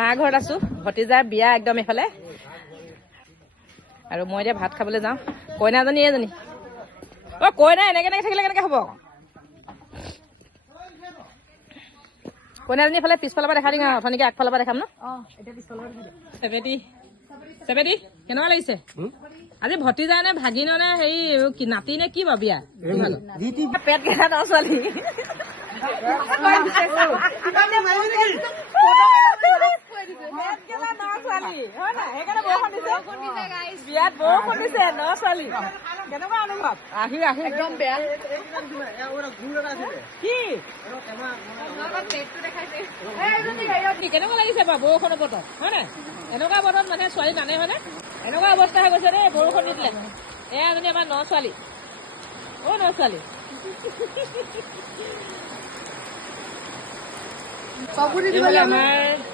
মাৰ ঘৰত আছো ভতিজাৰ বিয়া একদম এফালে আৰু মই এতিয়া ভাত খাবলৈ যাওঁ কইনাজনী এজনী অ কইনা এনেকে থাকিলে কেনেকে হ'ব কইনাজনী এফালে পিছফালৰ পৰা দেখা দিম আৰু অথনিকে আগফালৰ পৰা দেখাম ন এতিয়া পিছফালৰ চেবেটি কেনেকুৱা লাগিছে আজি ভতিজা নে ভাগিন নে হেৰি নাতি নে কি বাৰু বিয়া পেট কেইটা ন ছোৱালী বিয়াত বৰষুণ দিছে ন ছোৱালী কেনেকুৱা অনুভৱ আহি একদম বেয়া কি কেনেকুৱা লাগিছে বাৰু বৰষুণৰ বতৰত হয় নাই এনেকুৱা বতৰত মানে ছোৱালী নানে হয়নে এনেকুৱা অৱস্থা হৈ গৈছে দেই বৰষুণ দি দিলে এয়া এজনী আমাৰ ন ছোৱালী অ ন ছোৱালী আমাৰ